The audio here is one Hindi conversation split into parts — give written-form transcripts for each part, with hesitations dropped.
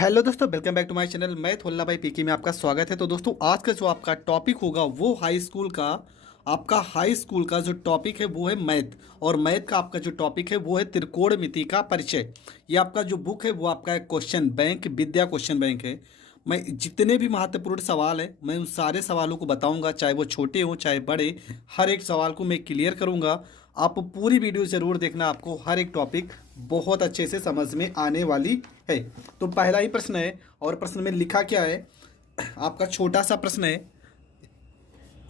हेलो दोस्तों, welcome back to my channel. मैं थोल्ला भाई पीके में आपका स्वागत है। तो दोस्तों, आज का जो आपका टॉपिक होगा वो हाई स्कूल का जो टॉपिक है वो है मैथ। और मैथ का आपका जो टॉपिक है वो है त्रिकोणमिति का परिचय। ये आपका जो बुक है वो आपका एक क्वेश्चन बैंक, विद्या क्वेश्चन बैंक है। मैं जितने भी महत्वपूर्ण सवाल हैं मैं उन सारे सवालों को बताऊंगा, चाहे वो छोटे हों चाहे बड़े। हर एक सवाल को मैं क्लियर करूंगा। आप पूरी वीडियो ज़रूर देखना, आपको हर एक टॉपिक बहुत अच्छे से समझ में आने वाली है। तो पहला ही प्रश्न है, और प्रश्न में लिखा क्या है, आपका छोटा सा प्रश्न है,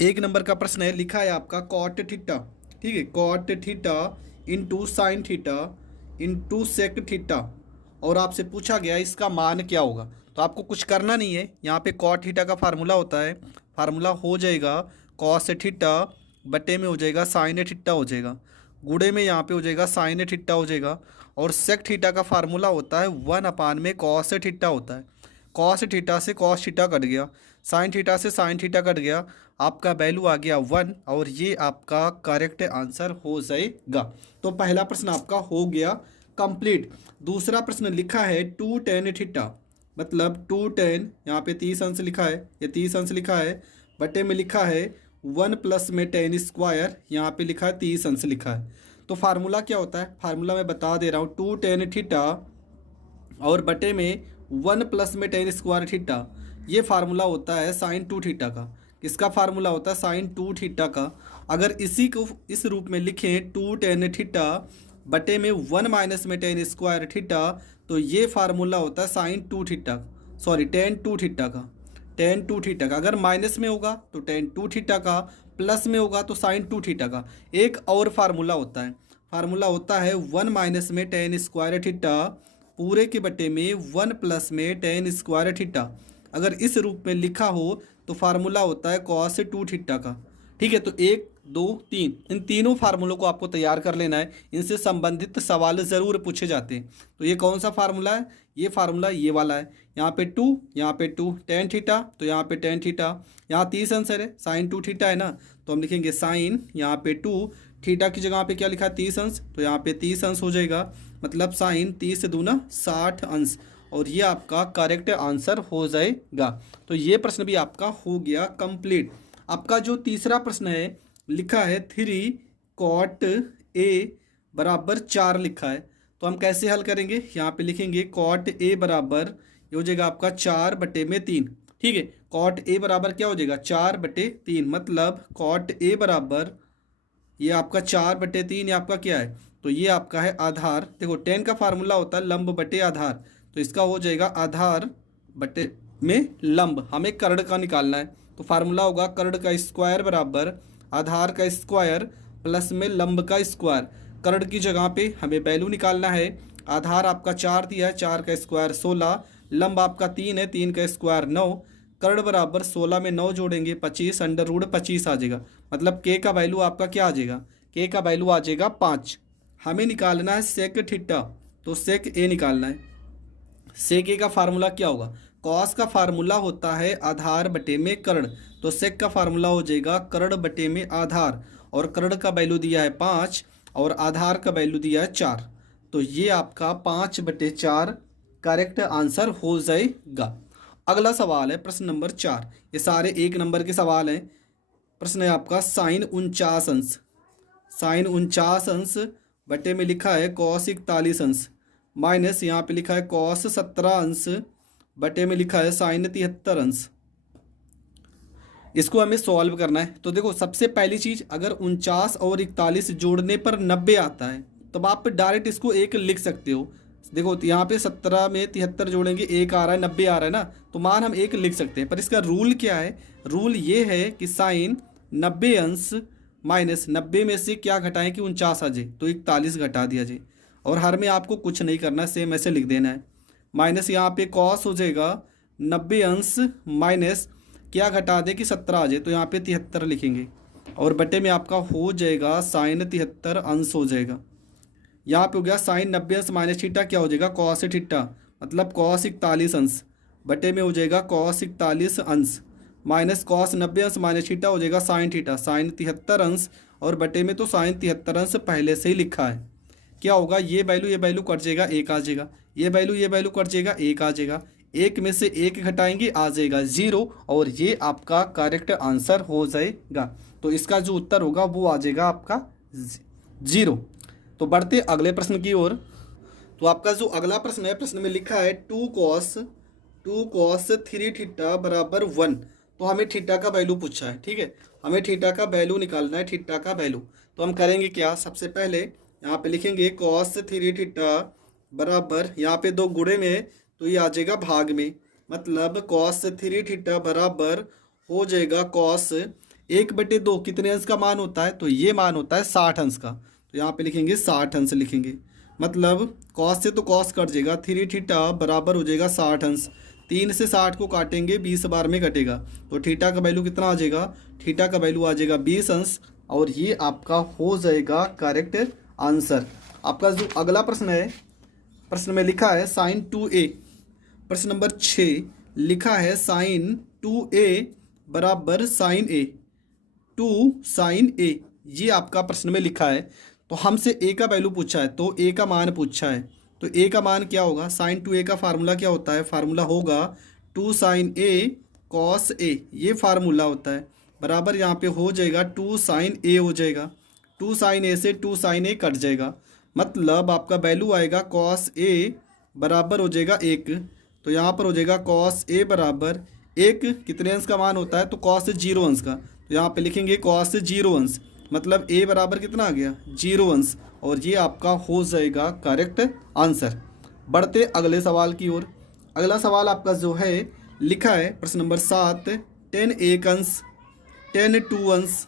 1 नंबर का प्रश्न है। लिखा है आपका कॉट थीटा, ठीक है, cot theta into sine theta into sec theta, और आपसे पूछा गया इसका मान क्या होगा। तो आपको कुछ करना नहीं है, यहाँ पे कॉट थीटा का फार्मूला होता है, फार्मूला हो जाएगा कॉस थीटा बटे में हो जाएगा साइन थीटा हो जाएगा, गुणे में यहाँ पे हो जाएगा साइन थीटा हो जाएगा। और सेक थीटा का फार्मूला होता है 1 में कॉस थीटा होता है। कॉस थीटा से कॉस थीटा कट गया, साइन थीटा से साइन थीटा कट गया, आपका वैल्यू आ गया 1, और ये आपका करेक्ट आंसर हो जाएगा। तो पहला प्रश्न आपका हो गया कंप्लीट। दूसरा प्रश्न लिखा है 2 tan थीटा, मतलब 2 tan, यहाँ पे 30 अंश लिखा है, ये 30 अंश लिखा है, बटे में लिखा है 1 प्लस में tan स्क्वायर, यहाँ पे लिखा है 30 अंश लिखा है। तो फार्मूला क्या होता है, फार्मूला मैं बता दे रहा हूँ, 2 tan थीटा और बटे में 1 प्लस में tan स्क्वायर थीटा, ये फार्मूला होता है साइन 2 थीटा का। किसका फार्मूला होता है, साइन 2 थीटा का। अगर इसी को इस रूप में लिखें 2 tan थीटा बटे में 1 माइनस में tan स्क्वायर थीटा, तो ये फार्मूला होता है sine 2 theta, sorry tan 2 theta का, tan 2 थीटा का। अगर माइनस में होगा तो tan 2 थीटा का, प्लस में होगा तो साइन 2 थीटा का। एक और फार्मूला होता है, फार्मूला होता है 1 माइनस में tan स्क्वायर थीटा पूरे के बटे में 1 प्लस में tan स्क्वायर थीटा। अगर इस रूप में लिखा हो तो फार्मूला होता है कॉस 2 थीटा का। ठीक है, तो 1 2 3 इन तीनों फार्मूलों को आपको तैयार कर लेना है, इनसे संबंधित सवाल ज़रूर पूछे जाते हैं। तो ये कौन सा फार्मूला है, ये फार्मूला ये वाला है। यहाँ पे 2, यहाँ पे 2 tan थीटा, तो यहाँ पे tan थीटा, यहाँ 30 आंसर है, साइन 2 थीटा है ना, तो हम लिखेंगे साइन, यहाँ पे 2 थीटा की जगह पे क्या लिखा है 30 अंश, तो यहाँ पे 30 अंश हो जाएगा, मतलब साइन 30 से दूना 60 अंश, और ये आपका करेक्ट आंसर हो जाएगा। तो ये प्रश्न भी आपका हो गया कंप्लीट। आपका जो तीसरा प्रश्न है लिखा है 3 cot a बराबर 4 लिखा है। तो हम कैसे हल करेंगे, यहाँ पे लिखेंगे cot a बराबर, ये हो जाएगा आपका 4 बटे में 3। ठीक है, cot a बराबर क्या हो जाएगा 4 बटे 3, मतलब cot a बराबर ये आपका 4 बटे 3, ये आपका क्या है, तो ये आपका है आधार। देखो tan का फार्मूला होता है लंब बटे आधार, तो इसका हो जाएगा आधार बटे में लंब, हमें कर्ण का निकालना है। तो फार्मूला होगा कर्ण का स्क्वायर बराबर आधार का स्क्वायर प्लस में लंब का स्क्वायर। कर्ण की जगह पे हमें वैल्यू निकालना है, आधार आपका 4 दिया है, 4 का स्क्वायर 16, लंब आपका 3 है, 3 का स्क्वायर 9, कर्ण बराबर 16 में 9 जोड़ेंगे 25, अंडर रूट 25 आ जाएगा, मतलब के का वैल्यू आपका क्या आ जाएगा, के का वैल्यू आ जाएगा 5। हमें निकालना है सेक थीटा, तो सेक ए निकालना है। सेक ए का फार्मूला क्या होगा, कॉस का फार्मूला होता है आधार बटे में कर्ण, तो सेक का फार्मूला हो जाएगा कर्ण बटे में आधार, और कर्ण का वैल्यू दिया है 5 और आधार का वैल्यू दिया है 4, तो ये आपका 5 बटे 4 करेक्ट आंसर हो जाएगा। अगला सवाल है प्रश्न नंबर 4, ये सारे 1 नंबर के सवाल हैं। प्रश्न है आपका साइन 49 अंश, साइन 49 अंश बटे में लिखा है कॉस 41 अंश, माइनस यहाँ पे लिखा है कॉस 17 अंश बटे में लिखा है साइन 73 अंश। इसको हमें सॉल्व करना है। तो देखो, सबसे पहली चीज़, अगर 49 और 41 जोड़ने पर 90 आता है तब आप डायरेक्ट इसको 1 लिख सकते हो। देखो यहाँ पे 17 में 73 जोड़ेंगे 1 आ रहा है, 90 आ रहा है ना, तो मान हम 1 लिख सकते हैं। पर इसका रूल क्या है, रूल ये है कि साइन 90 अंश माइनस 90 में से क्या घटाएं कि 49 आ जाए, तो 41 घटा दिया जाए, और हर में आपको कुछ नहीं करना, सेम ऐसे लिख देना है। माइनस यहाँ पे कॉस हो जाएगा 90 अंश माइनस क्या घटा दे कि 17 आ जाए, तो यहाँ पे 73 लिखेंगे, और बटे में आपका हो जाएगा साइन 73 अंश हो जाएगा। यहाँ पे हो गया साइन 90 अंश माइनस थीटा क्या हो जाएगा कॉस थीटा, मतलब कॉस 41 अंश बटे में हो जाएगा कॉस 41 अंश, माइनस कॉस 90 अंश माइनस थीटा हो जाएगा साइन थीटा, साइन 73 अंश, और बटे में तो साइन 73 अंश पहले से ही लिखा है। क्या होगा, ये वैल्यू कट जाएगा 1 आ जाएगा, ये वैल्यू कट जाएगा 1 आ जाएगा, एक में से एक घटाएंगे आ जाएगा 0 और ये आपका करेक्ट आंसर हो जाएगा। तो इसका जो उत्तर होगा वो आ जाएगा आपका 0। तो बढ़ते अगले प्रश्न की ओर। तो आपका जो अगला प्रश्न है, प्रश्न में लिखा है 2 cos 3 थीटा बराबर 1। तो हमें थीटा का वैल्यू पूछा है, ठीक है, हमें थीटा का वैल्यू निकालना है, थीटा का वैल्यू। तो हम करेंगे क्या, सबसे पहले यहाँ पे लिखेंगे cos 3 थीटा बराबर, यहाँ पे 2 गुणे में तो ये आ जाएगा भाग में, मतलब cos 3 थीटा बराबर हो जाएगा cos 1/2। कितने अंश का मान होता है, तो ये मान होता है 60 अंश का। तो यहाँ पे लिखेंगे 60 अंश लिखेंगे, मतलब कॉस से तो कॉस कट जाएगा, 3 थीटा बराबर हो जाएगा 60 अंश। 3 से 60 को काटेंगे 20 बार में कटेगा, तो थीटा का वैल्यू कितना आ जाएगा, थीटा का वैल्यू आ जाएगा 20 अंश और ये आपका हो जाएगा करेक्ट आंसर। आपका जो अगला प्रश्न है, प्रश्न में लिखा है sin 2a, प्रश्न नंबर 6 लिखा है sin 2a बराबर sin a, 2 sin a, ये आपका प्रश्न में लिखा है। तो हमसे a का वैल्यू पूछा है, तो a का मान पूछा है, तो a का मान क्या होगा, sin 2a का फार्मूला क्या होता है, फार्मूला होगा 2 sin a cos a, ये फार्मूला होता है, बराबर यहाँ पे हो जाएगा 2 sin a हो जाएगा, 2 sin a से 2 sin a कट जाएगा, मतलब आपका वैल्यू आएगा cos a बराबर हो जाएगा 1। तो यहाँ पर हो जाएगा cos a बराबर 1, कितने अंश का मान होता है, तो cos 0 अंश का। तो यहाँ पे लिखेंगे cos 0 अंश, मतलब a बराबर कितना आ गया 0 अंश और ये आपका हो जाएगा करेक्ट आंसर। बढ़ते अगले सवाल की ओर। अगला सवाल आपका जो है लिखा है प्रश्न नंबर 7, 10 1 अंश, 10 2 अंश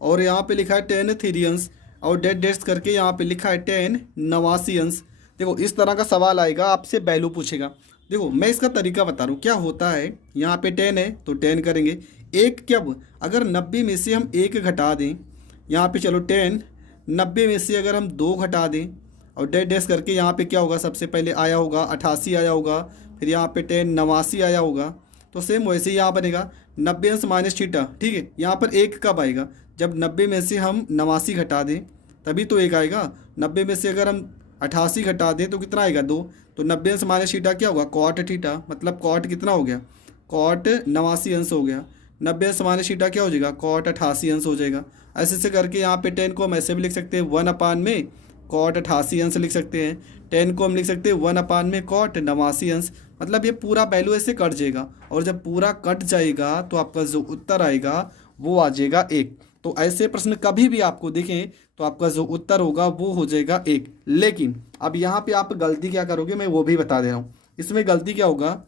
और यहाँ पे लिखा है 10 3 अंश और डेट डेट्स करके यहाँ पे लिखा है 10 89 अंश। देखो इस तरह का सवाल आएगा, आपसे वैल्यू पूछेगा। देखो मैं इसका तरीका बता रहा हूँ, क्या होता है, यहाँ पे 10 है तो 10 करेंगे, एक क्या, अगर 90 में से हम 1 घटा दें, यहाँ पे चलो 10 90 में से अगर हम 2 घटा दें और डेट डेस करके यहाँ पे क्या होगा, सबसे पहले आया होगा 88 आया होगा, फिर यहाँ पे 10 89 आया होगा। तो सेम वैसे ही यहाँ बनेगा 90 अंश माइनस थीटा, ठीक है। यहाँ पर 1 कब आएगा, जब 90 में से हम 89 घटा दें तभी तो 1 आएगा। 90 में से अगर हम 88 घटा दें तो कितना आएगा 2, तो 90 अंश माइनस थीटा क्या होगा कॉट थीटा, मतलब कॉट कितना हो गया, कॉट 89 अंश हो गया। 90 अंश माइनस थीटा क्या हो जाएगा कॉट 88 अंश हो जाएगा। ऐसे से करके यहाँ पे 10 को हम ऐसे भी लिख सकते हैं 1 में कॉट 88 अंश लिख सकते हैं, 10 को हम लिख सकते हैं 1 में कॉट 89 अंश। मतलब ये पूरा वैल्यू ऐसे कट जाएगा और जब पूरा कट जाएगा तो आपका जो उत्तर आएगा वो आ जाएगा 1। तो ऐसे प्रश्न कभी भी आपको दिखें तो आपका जो उत्तर होगा वो हो जाएगा 1। लेकिन अब यहाँ पे आप गलती क्या करोगे मैं वो भी बता दे रहा हूँ। इसमें गलती क्या होगा,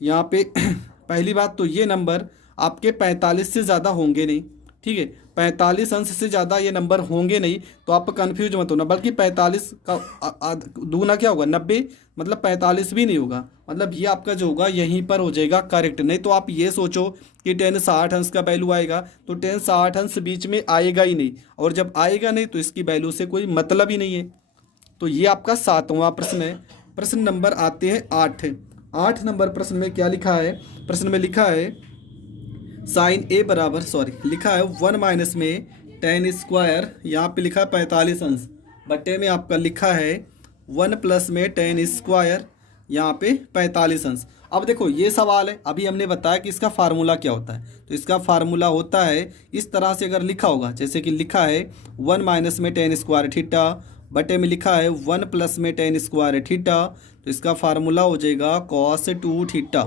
यहाँ पे पहली बात तो ये नंबर आपके 45 से ज़्यादा होंगे नहीं, ठीक है, 45 अंश से ज़्यादा ये नंबर होंगे नहीं, तो आप कंफ्यूज मत होना। बल्कि 45 का दूना क्या होगा 90, मतलब 45 भी नहीं होगा, मतलब ये आपका जो होगा यहीं पर हो जाएगा करेक्ट। नहीं तो आप ये सोचो कि 10 60 अंश का वैल्यू आएगा, तो 10 60 अंश बीच में आएगा ही नहीं, और जब आएगा नहीं तो इसकी वैल्यू से कोई मतलब ही नहीं है। तो ये आपका 7वां प्रश्न है। प्रश्न नंबर आते हैं 8 नंबर प्रश्न में क्या लिखा है, प्रश्न में लिखा है साइन ए बराबर लिखा है 1 माइनस में tan स्क्वायर, यहाँ पे लिखा है 45 अंश, बट्टे में आपका लिखा है 1 प्लस में tan स्क्वायर, यहाँ पे 45 अंश। अब देखो ये सवाल है, अभी हमने बताया कि इसका फार्मूला क्या होता है, तो इसका फार्मूला होता है इस तरह से अगर लिखा होगा, जैसे कि लिखा है 1 माइनस में tan स्क्वायर थीटा, बटे में लिखा है 1 प्लस में tan स्क्वायर थीटा, तो इसका फार्मूला हो जाएगा cos 2 थीटा।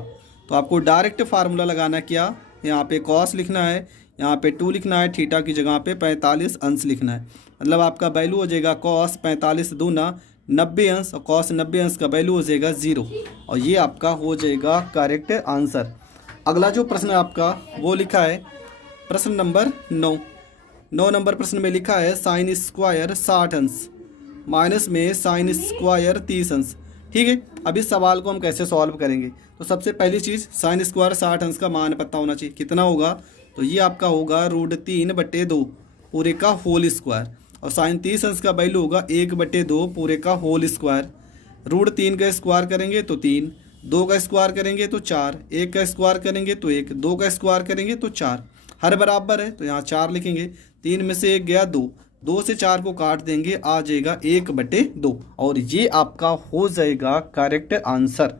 तो आपको डायरेक्ट फार्मूला लगाना, क्या यहाँ पे cos लिखना है, यहाँ पे 2 लिखना है, थीटा की जगह पे 45 अंश लिखना है, मतलब आपका वैल्यू हो जाएगा cos 45 दूना 90 अंश और cos 90 अंश का वैल्यू हो जाएगा 0 और ये आपका हो जाएगा करेक्ट आंसर। अगला जो प्रश्न आपका वो लिखा है प्रश्न नंबर 9 नंबर प्रश्न में लिखा है साइन स्क्वायर 60 अंश माइनस में साइन स्क्वायर 30 अंश। ठीक है, अब इस सवाल को हम कैसे सॉल्व करेंगे, तो सबसे पहली चीज़ साइन स्क्वायर 60 अंश का मान पता होना चाहिए, कितना होगा, तो ये आपका होगा √3/2 पूरे का होल स्क्वायर, और साइन 30 अंश का वैल्यू होगा 1/2 पूरे का होल स्क्वायर। √3 का स्क्वायर करेंगे तो 3, 2 का स्क्वायर करेंगे तो 4, 1 का स्क्वायर करेंगे तो 1, 2 का स्क्वायर करेंगे तो 4, हर बराबर है तो यहाँ 4 लिखेंगे, 3 में से 1 गया 2 से 4 को काट देंगे आ जाएगा 1/2 और ये आपका हो जाएगा करेक्ट आंसर।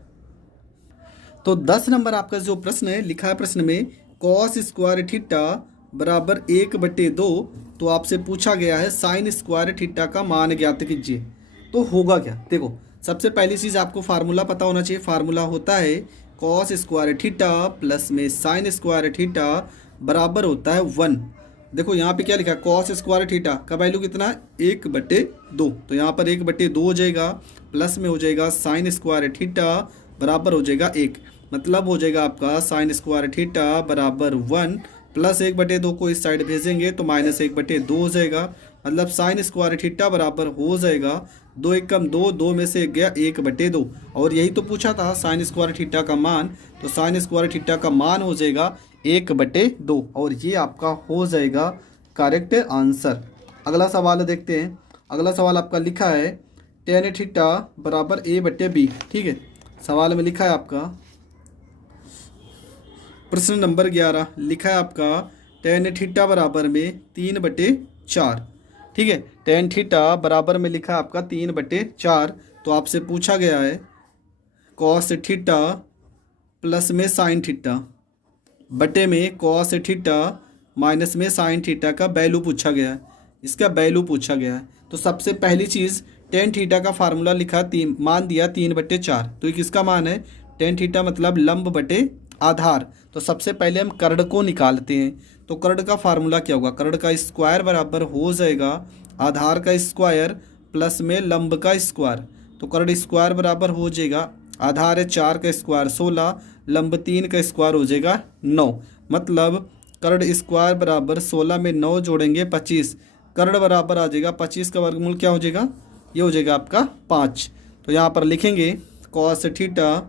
तो 10 नंबर आपका जो प्रश्न है, लिखा है प्रश्न में कॉस स्क्वायर थीटा बराबर 1/2, तो आपसे पूछा गया है साइन स्क्वायर थीटा का मान ज्ञात कीजिए। तो होगा क्या, देखो सबसे पहली चीज़ आपको फार्मूला पता होना चाहिए। फार्मूला होता है कॉस स्क्वायर थीटा प्लस में साइन स्क्वायर थीटा बराबर होता है 1। देखो यहाँ पे क्या लिखा है, कॉस स्क्वायर थीटा का वैल्यू कितना है 1/2, तो यहाँ पर 1/2 हो जाएगा, प्लस में हो जाएगा साइन स्क्वायर थीटा बराबर हो जाएगा 1, मतलब हो जाएगा आपका साइन स्क्वायर थीटा बराबर 1 प्लस 1/2 को इस साइड भेजेंगे तो -1/2 हो जाएगा, मतलब साइन स्क्वायर थीटा बराबर हो जाएगा 2 एकम 2, 2 में से 1 गया 1/2। और यही तो पूछा था साइन स्क्वायर थीटा का मान, तो साइन स्क्वायर थीटा का मान हो जाएगा 1/2 और ये आपका हो जाएगा करेक्ट आंसर। अगला सवाल देखते हैं। अगला सवाल आपका लिखा है टेन थीटा बराबर A/B। ठीक है, सवाल में लिखा है आपका प्रश्न नंबर 11 लिखा है आपका टेन थीटा बराबर में 3/4। ठीक है, टेन थीटा बराबर में लिखा है आपका 3/4। तो आपसे पूछा गया है कॉस थीटा प्लस में साइन थीटा बटे में कॉस थीटा माइनस में साइन थीटा का वैल्यू पूछा गया है, इसका वैल्यू पूछा गया है। तो सबसे पहली चीज़ टेन थीटा का फार्मूला लिखा, मान दिया 3/4, तो ये किसका मान है, टेन थीटा मतलब लंब बटे आधार। तो सबसे पहले हम कर्ण को निकालते हैं। तो कर्ण का फार्मूला क्या होगा, कर्ण का स्क्वायर बराबर हो जाएगा आधार का स्क्वायर प्लस में लंब का स्क्वायर। तो कर्ण स्क्वायर बराबर हो जाएगा, आधार है 4 का स्क्वायर 16, लंब 3 का स्क्वायर हो जाएगा 9, मतलब कर्ण स्क्वायर बराबर 16 में 9 जोड़ेंगे 25, कर्ण बराबर आ जाएगा 25 का वर्गमूल क्या हो जाएगा, ये हो जाएगा आपका 5। तो यहाँ पर लिखेंगे कॉस थीटा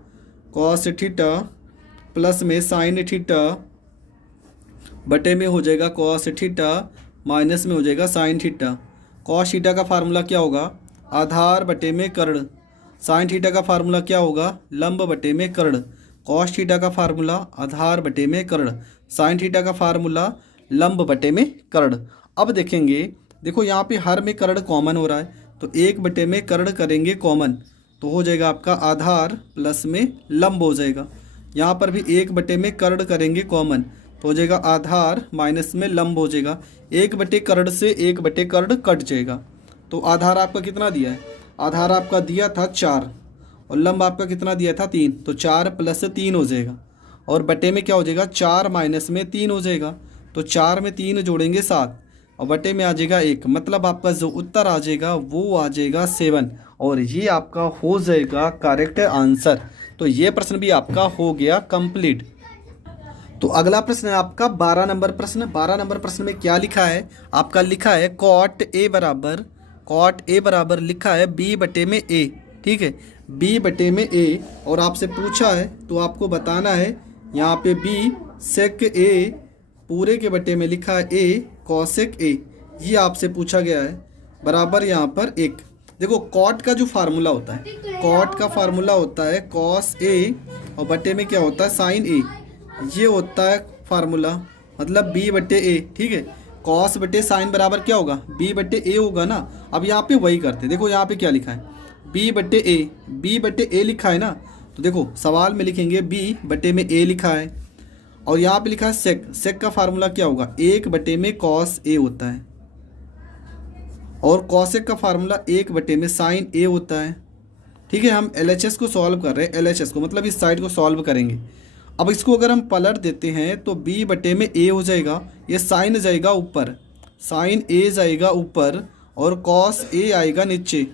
प्लस में साइन थीटा बटे में हो जाएगा कॉस थीटा माइनस में हो जाएगा साइन थीटा। कॉस थीटा का फार्मूला क्या होगा, आधार बटे में कर्ण। साइन थीटा का फार्मूला क्या होगा, लंब बटे में कर्ण। कॉस थीटा का फार्मूला आधार बटे में कर्ण, साइन थीटा का फार्मूला लंब बटे में कर्ण। अब देखेंगे, देखो यहाँ पे हर में कर्ण कॉमन हो रहा है, तो 1 में कर्ण करेंगे कॉमन, तो हो जाएगा आपका आधार प्लस में लंब हो जाएगा। यहाँ पर भी 1 में कर्ण करेंगे कॉमन, तो हो जाएगा आधार माइनस में लंब हो जाएगा। 1 कर्ण से 1 कर्ण कट जाएगा। तो आधार आपका कितना दिया है, आधार आपका दिया था 4 और लंब आपका कितना दिया था 3, तो 4 + 3 हो जाएगा। और बटे में क्या हो जाएगा, 4 - में 3 हो जाएगा, तो 4 में 3 जोड़ेंगे 7 और बटे में आ जाएगा 1, मतलब आपका जो उत्तर आ जाएगा वो आ जाएगा 7 और ये आपका हो जाएगा करेक्ट आंसर। तो ये प्रश्न भी आपका हो गया कंप्लीट। तो अगला प्रश्न है आपका 12 नंबर प्रश्न। 12 नंबर प्रश्न में क्या लिखा है, आपका लिखा है कॉट ए बराबर लिखा है B/A। ठीक है, B/A और आपसे पूछा है तो आपको बताना है यहाँ पे B सेक A पूरे के बटे में लिखा है A कॉसेक A, ये आपसे पूछा गया है बराबर यहाँ पर 1। देखो कॉट का जो फार्मूला होता है, कॉट का फार्मूला होता है कॉस A और बटे में क्या होता है साइन A, ये होता है फार्मूला, मतलब B/A। ठीक है, कॉस बटे साइन बराबर क्या होगा, B/A होगा ना। अब यहाँ पे वही करते हैं, देखो यहाँ पे क्या लिखा है B/A लिखा है ना, तो देखो सवाल में लिखेंगे B/A लिखा है और यहाँ पे लिखा है सेक का फार्मूला क्या होगा, 1 में कॉस A होता है और कॉसेक का फार्मूला 1 में साइन A होता है। ठीक है, हम LHS को सॉल्व कर रहे हैं, LHS को मतलब इस साइड को सॉल्व करेंगे। अब इसको अगर हम पलट देते हैं तो B/A हो जाएगा, ये साइन जाएगा ऊपर, साइन A जाएगा ऊपर और कॉस A आएगा नीचे,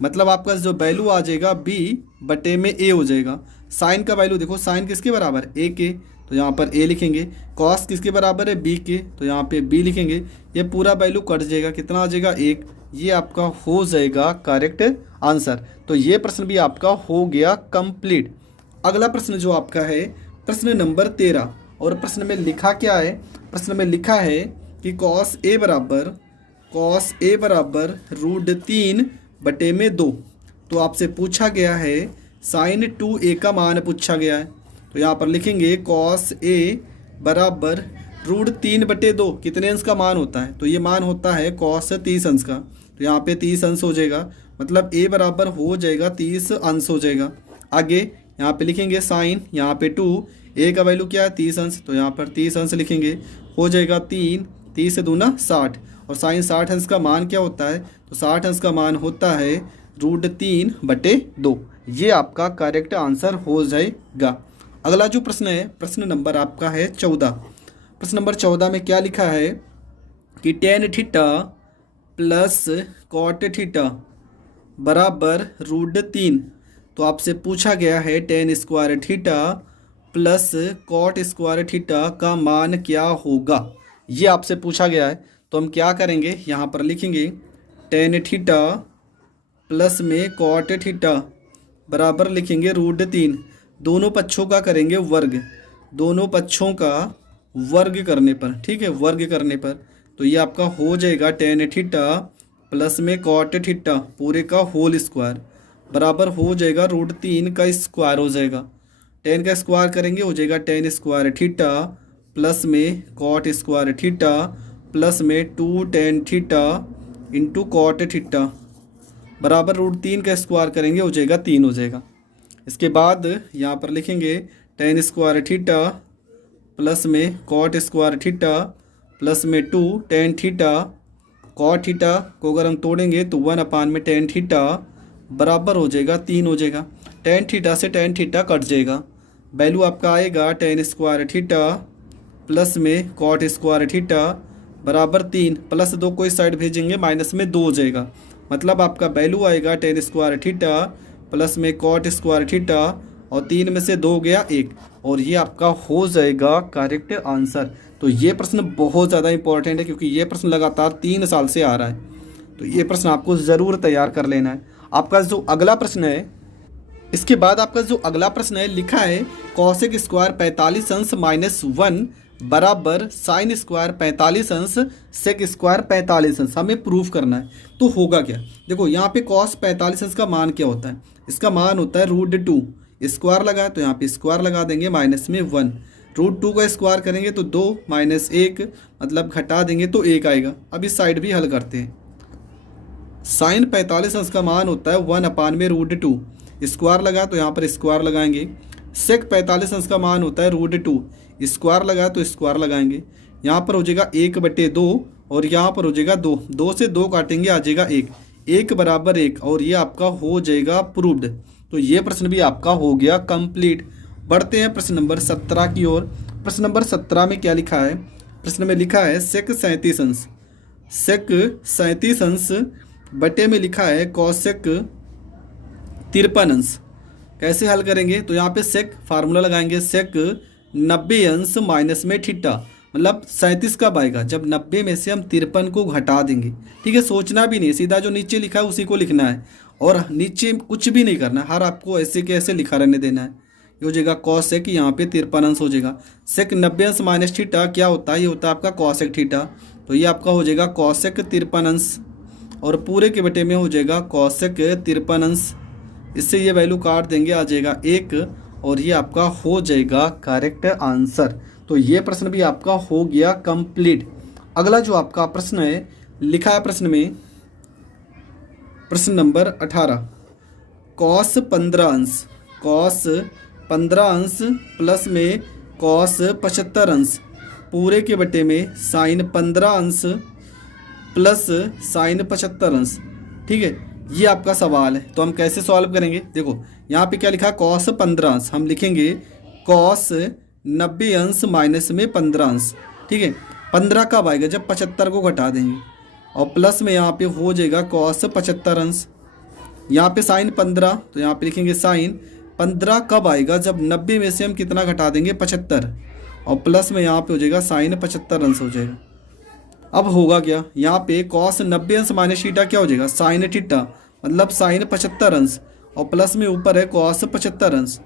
मतलब आपका जो वैल्यू आ जाएगा B/A हो जाएगा। साइन का वैल्यू देखो, साइन किसके बराबर है A के, तो यहाँ पर A लिखेंगे। कॉस किसके बराबर है B के, तो यहाँ पे B लिखेंगे। ये पूरा वैल्यू कट जाएगा, कितना आ जाएगा 1, ये आपका हो जाएगा करेक्ट आंसर। तो ये प्रश्न भी आपका हो गया कंप्लीट। अगला प्रश्न जो आपका है प्रश्न नंबर 13 और प्रश्न में लिखा क्या है, प्रश्न में लिखा है कि कॉस A बराबर √3/2। तो आपसे पूछा गया है साइन 2A का मान पूछा गया है, तो यहाँ पर लिखेंगे कॉस A बराबर √3/2 कितने अंश का मान होता है, तो ये मान होता है कॉस 30 अंश का, तो यहाँ पे 30 अंश हो जाएगा, मतलब A बराबर हो जाएगा 30 अंश हो जाएगा। आगे यहाँ पे लिखेंगे साइन, यहाँ पे 2, ए का वैल्यू क्या है 30 अंश, तो यहाँ पर 30 अंश लिखेंगे, हो जाएगा 3, 30 से दूना 60, और साइन 60 अंश का मान क्या होता है, तो 60 अंश का मान होता है √3/2। ये आपका करेक्ट आंसर हो जाएगा। अगला जो प्रश्न है, प्रश्न नंबर आपका है 14। प्रश्न नंबर 14 में क्या लिखा है कि tan theta plus cot theta बराबर √3। तो आपसे पूछा गया है tan square theta plus cot square theta का मान क्या होगा, ये आपसे पूछा गया है। तो हम क्या करेंगे, यहाँ पर लिखेंगे tan थीटा प्लस में कॉट थीटा बराबर लिखेंगे √3, दोनों पक्षों का करेंगे वर्ग, दोनों पक्षों का वर्ग करने पर, ठीक है, वर्ग करने पर, तो ये आपका हो जाएगा tan थीटा प्लस में कॉट थीटा पूरे का होल स्क्वायर बराबर हो जाएगा √3 का स्क्वायर हो जाएगा। 10 का स्क्वायर करेंगे हो जाएगा tan स्क्वायर थीटा प्लस में कॉट स्क्वायर थीटा प्लस में 2 tan theta into cot theta बराबर √3 का स्क्वायर करेंगे हो जाएगा 3 हो जाएगा। इसके बाद यहाँ पर लिखेंगे tan स्क्वायर थीटा प्लस में कॉट स्क्वायर थीटा प्लस में 2 tan थीटा, कॉट थीटा को अगर हम तोड़ेंगे तो 1/tan थीटा बराबर हो जाएगा 3 हो जाएगा। tan थीटा से tan थीटा कट जाएगा, वैल्यू आपका आएगा tan स्क्वायर थीटा प्लस में कॉट स्क्वायर थीटा बराबर 3, प्लस 2 को इस साइड भेजेंगे माइनस में 2 हो जाएगा, मतलब आपका वैल्यू आएगा tan स्क्वायर थीटा प्लस में कॉट स्क्वायर थीटा और 3 में से 2 गया 1, और ये आपका हो जाएगा करेक्ट आंसर। तो ये प्रश्न बहुत ज़्यादा इंपॉर्टेंट है क्योंकि ये प्रश्न लगातार 3 साल से आ रहा है, तो ये प्रश्न आपको ज़रूर तैयार कर लेना है। आपका जो अगला प्रश्न है, इसके बाद आपका जो अगला प्रश्न है लिखा है कॉसेक स्क्वायर 45 अंश -1 बराबर साइन स्क्वायर 45 अंश सेक स्क्वायर 45 अंश, हमें प्रूफ करना है। तो होगा क्या, देखो यहाँ पे कॉस 45 अंश का मान क्या होता है, इसका मान होता है √2, स्क्वायर लगा तो यहाँ पे स्क्वायर लगा देंगे -1, √2 का स्क्वायर करेंगे तो 2 -1 मतलब घटा देंगे तो 1 आएगा। अब इस साइड भी हल करते हैं, साइन 45 अंश का मान होता है 1/√2, स्क्वायर लगा तो यहाँ पर स्क्वायर लगाएंगे, सेक 45 अंश का मान होता है √2, स्क्वायर लगा तो स्क्वायर लगाएंगे, यहाँ पर हो जाएगा 1/2 और यहाँ पर हो जाएगा 2, 2 से 2 काटेंगे आ जाएगा 1, 1 बराबर 1, और ये आपका हो जाएगा प्रूव्ड। तो ये प्रश्न भी आपका हो गया कंप्लीट। बढ़ते हैं प्रश्न नंबर 17 की ओर। प्रश्न नंबर 17 में क्या लिखा है, प्रश्न में लिखा है सेक 37 अंश, सेक 37 अंश बटे में लिखा है कॉसेक 53 अंश। कैसे हल करेंगे, तो यहाँ पे सेक फार्मूला लगाएंगे, सेक 90 अंश माइनस में थीटा, मतलब 37 कब आएगा, जब 90 में से हम 53 को घटा देंगे, ठीक है, सोचना भी नहीं, सीधा जो नीचे लिखा है उसी को लिखना है और नीचे कुछ भी नहीं करना, हर आपको ऐसे के ऐसे लिखा रहने देना है। ये हो जाएगा कॉसेक, यहाँ पे 53 अंश हो जाएगा, सेक 90 अंश माइनस थीटा क्या होता है, ये होता है आपका कॉसेक थीटा, तो ये आपका हो जाएगा कॉसेक 53 अंश और पूरे के बटे में हो जाएगा कॉसेक 53 अंश, इससे ये वैल्यू काट देंगे आ जाएगा 1 और ये आपका हो जाएगा करेक्ट आंसर। तो ये प्रश्न भी आपका हो गया कंप्लीट। अगला जो आपका प्रश्न है लिखा है प्रश्न में, प्रश्न नंबर 18, कॉस 15 अंश, कॉस 15 अंश प्लस में कॉस 75 अंश पूरे के बटे में साइन 15 अंश प्लस साइन 75 अंश, ठीक है, ये आपका सवाल है। तो हम कैसे सॉल्व करेंगे, देखो यहाँ पे क्या लिखा है कॉस 15 अंश, हम लिखेंगे कॉस 90 अंश माइनस में 15 अंश, ठीक है, 15 कब आएगा जब 75 को घटा देंगे, और प्लस में यहाँ पे हो जाएगा कॉस 75 अंश, यहाँ पे साइन 15, तो यहाँ पे लिखेंगे साइन 15 कब आएगा जब 90 में से हम कितना घटा देंगे 75, और प्लस में यहाँ पे हो जाएगा साइन 75 अंश हो जाएगा। अब होगा क्या, यहाँ पे कॉस 90 अंश माइनस थीटा क्या हो जाएगा साइन थीटा, मतलब साइन 75 अंश, और प्लस में ऊपर है कॉस 75 अंश,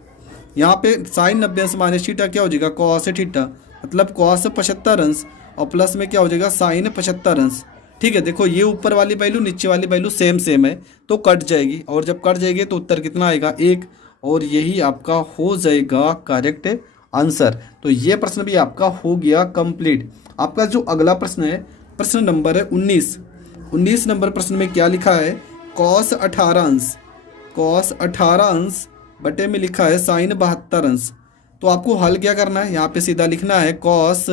यहाँ पे साइन 90 अंश माइनस थीटा क्या हो जाएगा कॉस थीटा, मतलब कॉस 75 अंश, और प्लस में क्या हो जाएगा साइन 75 अंश, ठीक है। देखो ये ऊपर वाली वैल्यू नीचे वाली वैल्यू सेम सेम है तो कट जाएगी, और जब कट जाएगी तो उत्तर कितना आएगा 1, और यही आपका हो जाएगा करेक्ट आंसर। तो ये प्रश्न भी आपका हो गया कंप्लीट। आपका जो अगला प्रश्न है प्रश्न नंबर है 19 नंबर प्रश्न में क्या लिखा है कॉस 18 अंश, कॉस 18 अंश बटे में लिखा है साइन 72 अंश। तो आपको हल क्या करना है, यहाँ पे सीधा लिखना है कॉस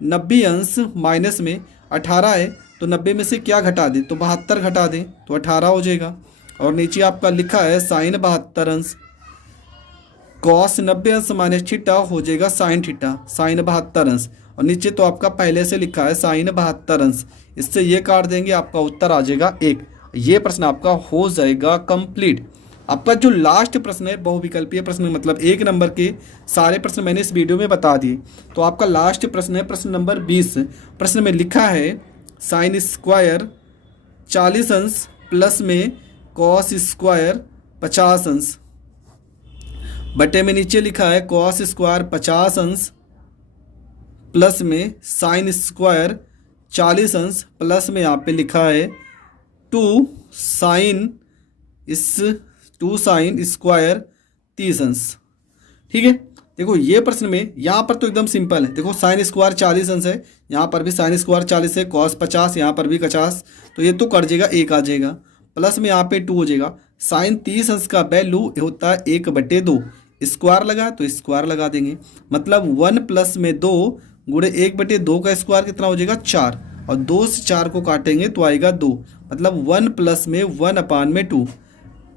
90 अंश माइनस में 18 है, तो 90 में से क्या घटा दें, तो 72 घटा दें तो 18 हो जाएगा। और नीचे आपका लिखा है साइन 72 अंश, कॉस 90 अंश माइनस थीटा हो जाएगा साइन थीटा, साइन 72 अंश। और नीचे तो आपका पहले से लिखा है साइन 72 अंश, इससे ये काट देंगे, आपका उत्तर आ जाएगा 1। ये प्रश्न आपका हो जाएगा कंप्लीट। आपका जो लास्ट प्रश्न है बहुविकल्पीय प्रश्न, मतलब 1 नंबर के सारे प्रश्न मैंने इस वीडियो में बता दिए। तो आपका लास्ट प्रश्न है प्रश्न नंबर 20। प्रश्न में लिखा है साइन स्क्वायर 40 अंश प्लस में कॉस स्क्वायर 50 अंश, बटे में नीचे लिखा है कॉस स्क्वायर 50 अंश प्लस में साइन स्क्वायर 40 अंश प्लस में यहाँ पे लिखा है 2 साइन स्क्वायर 30 अंश। ठीक है, देखो ये प्रश्न में यहाँ पर तो एकदम सिंपल है। देखो साइन स्क्वायर 40 अंश है, यहाँ पर भी साइन स्क्वायर 40 है, कॉस 50, यहाँ पर भी 50, तो ये तो कट जाएगा, 1 आ जाएगा, प्लस में यहाँ पे 2 हो जाएगा। साइन 30 अंश का वैल्यू होता है 1/2, स्क्वायर लगा तो स्क्वायर लगा देंगे, मतलब 1 प्लस में 2 गुणे 1/2 का स्क्वायर कितना हो जाएगा 4, और 2 से 4 को काटेंगे तो आएगा 2, मतलब 1 प्लस में 1/2,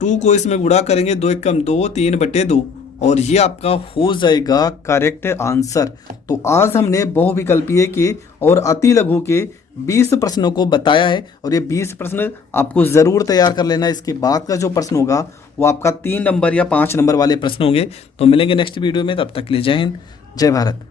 2 को इसमें गुणा करेंगे, 2 1 कम 2, 3/2, और ये आपका हो जाएगा करेक्ट आंसर। तो आज हमने बहुविकल्पीय के और अति लघु के 20 प्रश्नों को बताया है, और ये 20 प्रश्न आपको ज़रूर तैयार कर लेना। इसके बाद का जो प्रश्न होगा वो आपका 3 नंबर या 5 नंबर वाले प्रश्न होंगे। तो मिलेंगे नेक्स्ट वीडियो में, तब तक के लिए जय हिंद, जय भारत।